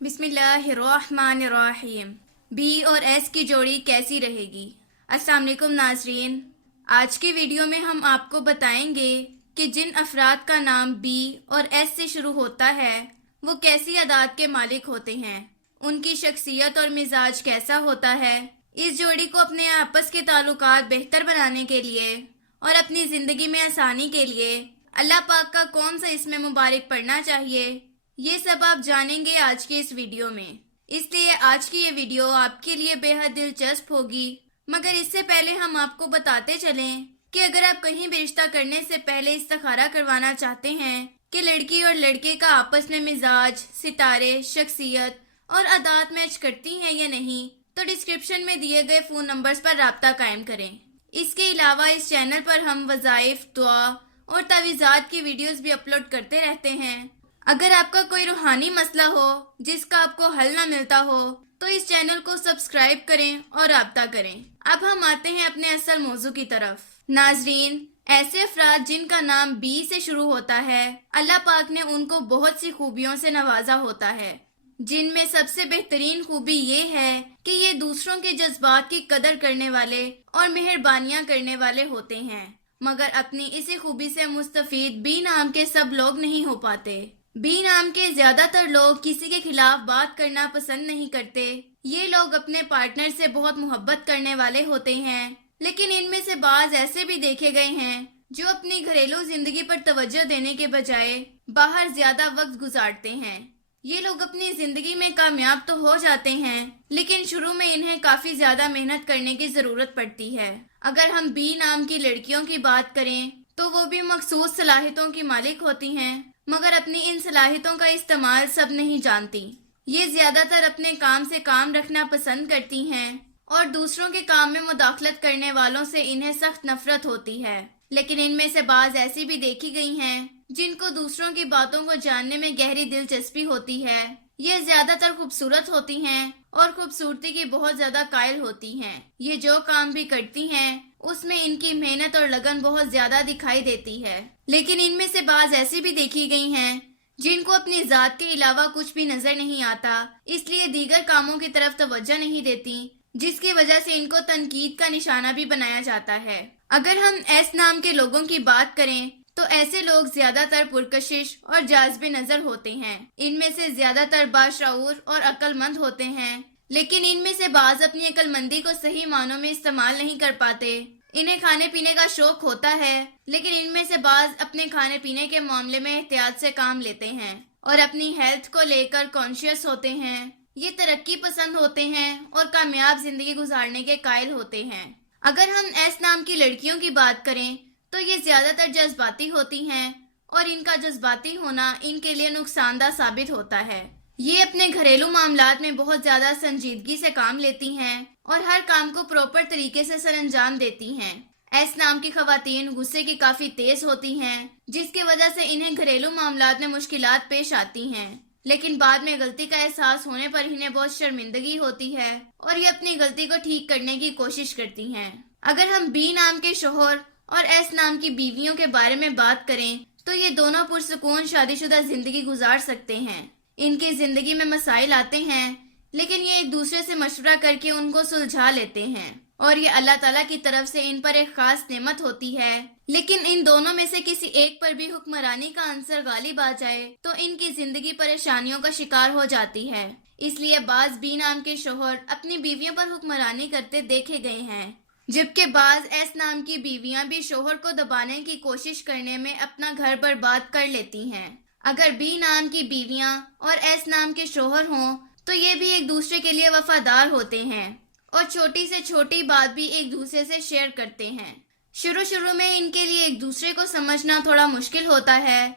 بسم اللہ الرحمن الرحیم۔ بی اور ایس کی جوڑی کیسی رہے گی؟ السلام علیکم ناظرین، آج کی ویڈیو میں ہم آپ کو بتائیں گے کہ جن افراد کا نام بی اور ایس سے شروع ہوتا ہے وہ کیسی عادات کے مالک ہوتے ہیں، ان کی شخصیت اور مزاج کیسا ہوتا ہے۔ اس جوڑی کو اپنے آپس کے تعلقات بہتر بنانے کے لیے اور اپنی زندگی میں آسانی کے لیے اللہ پاک کا کون سا اسم مبارک پڑھنا چاہیے، یہ سب آپ جانیں گے آج کی اس ویڈیو میں۔ اس لیے آج کی یہ ویڈیو آپ کے لیے بے حد دلچسپ ہوگی، مگر اس سے پہلے ہم آپ کو بتاتے چلیں کہ اگر آپ کہیں بھی رشتہ کرنے سے پہلے استخارہ کروانا چاہتے ہیں کہ لڑکی اور لڑکے کا آپس میں مزاج، ستارے، شخصیت اور عادات میچ کرتی ہیں یا نہیں، تو ڈسکرپشن میں دیے گئے فون نمبرز پر رابطہ قائم کریں۔ اس کے علاوہ اس چینل پر ہم وظائف، دعا اور تعویذات کی ویڈیوز بھی اپلوڈ کرتے رہتے ہیں۔ اگر آپ کا کوئی روحانی مسئلہ ہو جس کا آپ کو حل نہ ملتا ہو تو اس چینل کو سبسکرائب کریں اور رابطہ کریں۔ اب ہم آتے ہیں اپنے اصل موضوع کی طرف۔ ناظرین، ایسے افراد جن کا نام بی سے شروع ہوتا ہے، اللہ پاک نے ان کو بہت سی خوبیوں سے نوازا ہوتا ہے، جن میں سب سے بہترین خوبی یہ ہے کہ یہ دوسروں کے جذبات کی قدر کرنے والے اور مہربانیاں کرنے والے ہوتے ہیں، مگر اپنی اسی خوبی سے مستفید بی نام کے سب لوگ نہیں ہو پاتے۔ بی نام کے زیادہ تر لوگ کسی کے خلاف بات کرنا پسند نہیں کرتے۔ یہ لوگ اپنے پارٹنر سے بہت محبت کرنے والے ہوتے ہیں، لیکن ان میں سے بعض ایسے بھی دیکھے گئے ہیں جو اپنی گھریلو زندگی پر توجہ دینے کے بجائے باہر زیادہ وقت گزارتے ہیں۔ یہ لوگ اپنی زندگی میں کامیاب تو ہو جاتے ہیں، لیکن شروع میں انہیں کافی زیادہ محنت کرنے کی ضرورت پڑتی ہے۔ اگر ہم بی نام کی لڑکیوں کی بات کریں تو وہ بھی مخصوص صلاحیتوں کی مالک ہوتی ہیں، مگر اپنی ان صلاحیتوں کا استعمال سب نہیں جانتی۔ یہ زیادہ تر اپنے کام سے کام رکھنا پسند کرتی ہیں اور دوسروں کے کام میں مداخلت کرنے والوں سے انہیں سخت نفرت ہوتی ہے، لیکن ان میں سے بعض ایسی بھی دیکھی گئی ہیں جن کو دوسروں کی باتوں کو جاننے میں گہری دلچسپی ہوتی ہے۔ یہ زیادہ تر خوبصورت ہوتی ہیں اور خوبصورتی کی بہت زیادہ قائل ہوتی ہیں۔ یہ جو کام بھی کرتی ہیں اس میں ان کی محنت اور لگن بہت زیادہ دکھائی دیتی ہے، لیکن ان میں سے بعض ایسی بھی دیکھی گئی ہیں جن کو اپنی ذات کے علاوہ کچھ بھی نظر نہیں آتا، اس لیے دیگر کاموں کی طرف توجہ نہیں دیتی، جس کی وجہ سے ان کو تنقید کا نشانہ بھی بنایا جاتا ہے۔ اگر ہم ایس نام کے لوگوں کی بات کریں تو ایسے لوگ زیادہ تر پرکشش اور جاذب نظر ہوتے ہیں۔ ان میں سے زیادہ تر باشعور اور عقل مند ہوتے ہیں، لیکن ان میں سے بعض اپنی عقل مندی کو صحیح معنوں میں استعمال نہیں کر پاتے۔ انہیں کھانے پینے کا شوق ہوتا ہے، لیکن ان میں سے بعض اپنے کھانے پینے کے معاملے میں احتیاط سے کام لیتے ہیں اور اپنی ہیلتھ کو لے کر کانشیس ہوتے ہیں۔ یہ ترقی پسند ہوتے ہیں اور کامیاب زندگی گزارنے کے قائل ہوتے ہیں۔ اگر ہم ایس نام کی لڑکیوں کی بات کریں تو یہ زیادہ تر جذباتی ہوتی ہیں اور ان کا جذباتی ہونا ان کے لیے نقصان دہ ثابت ہوتا ہے۔ یہ اپنے گھریلو معاملات میں بہت زیادہ سنجیدگی سے کام لیتی ہیں اور ہر کام کو پراپر طریقے سے سر انجام دیتی ہیں۔ ایس نام کی خواتین غصے کی کافی تیز ہوتی ہیں، جس کی وجہ سے انہیں گھریلو معاملات میں مشکلات پیش آتی ہیں، لیکن بعد میں غلطی کا احساس ہونے پر انہیں بہت شرمندگی ہوتی ہے اور یہ اپنی غلطی کو ٹھیک کرنے کی کوشش کرتی ہیں۔ اگر ہم بی نام کے شوہر اور ایس نام کی بیویوں کے بارے میں بات کریں تو یہ دونوں پرسکون شادی شدہ زندگی گزار سکتے ہیں۔ ان کی زندگی میں مسائل آتے ہیں، لیکن یہ ایک دوسرے سے مشورہ کر کے ان کو سلجھا لیتے ہیں اور یہ اللہ تعالیٰ کی طرف سے ان پر ایک خاص نعمت ہوتی ہے۔ لیکن ان دونوں میں سے کسی ایک پر بھی حکمرانی کا عنصر غالب آ جائے تو ان کی زندگی پریشانیوں کا شکار ہو جاتی ہے۔ اس لیے بعض بی نام کے شوہر اپنی بیویوں پر حکمرانی کرتے دیکھے گئے ہیں، جبکہ بعض ایس نام کی بیویاں بھی شوہر کو دبانے کی کوشش کرنے میں اپنا گھر برباد کر لیتی ہیں۔ اگر بی نام کی بیویاں اور ایس نام کے شوہر ہوں تو یہ بھی ایک دوسرے کے لیے وفادار ہوتے ہیں اور چھوٹی سے چھوٹی بات بھی ایک دوسرے سے شیئر کرتے ہیں۔ شروع میں ان کے لیے ایک دوسرے کو سمجھنا تھوڑا مشکل ہوتا ہے،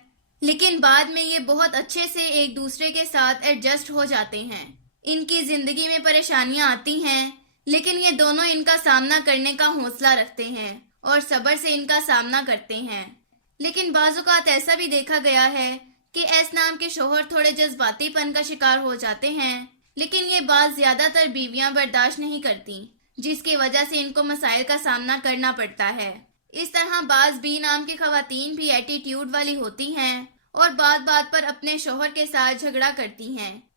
لیکن بعد میں یہ بہت اچھے سے ایک دوسرے کے ساتھ ایڈجسٹ ہو جاتے ہیں۔ ان کی زندگی میں پریشانیاں آتی ہیں، لیکن یہ دونوں ان کا سامنا کرنے کا حوصلہ رکھتے ہیں اور صبر سے ان کا سامنا کرتے ہیں۔ لیکن بعض اوقات ایسا بھی دیکھا گیا ہے کہ ایس نام کے شوہر تھوڑے جذباتی پن کا شکار ہو جاتے ہیں، لیکن یہ بات زیادہ تر بیویاں برداشت نہیں کرتی، جس کی وجہ سے ان کو مسائل کا سامنا کرنا پڑتا ہے۔ اس طرح بعض بی نام کی خواتین بھی ایٹیٹیوڈ والی ہوتی ہیں اور بات بات پر اپنے شوہر کے ساتھ جھگڑا کرتی ہیں۔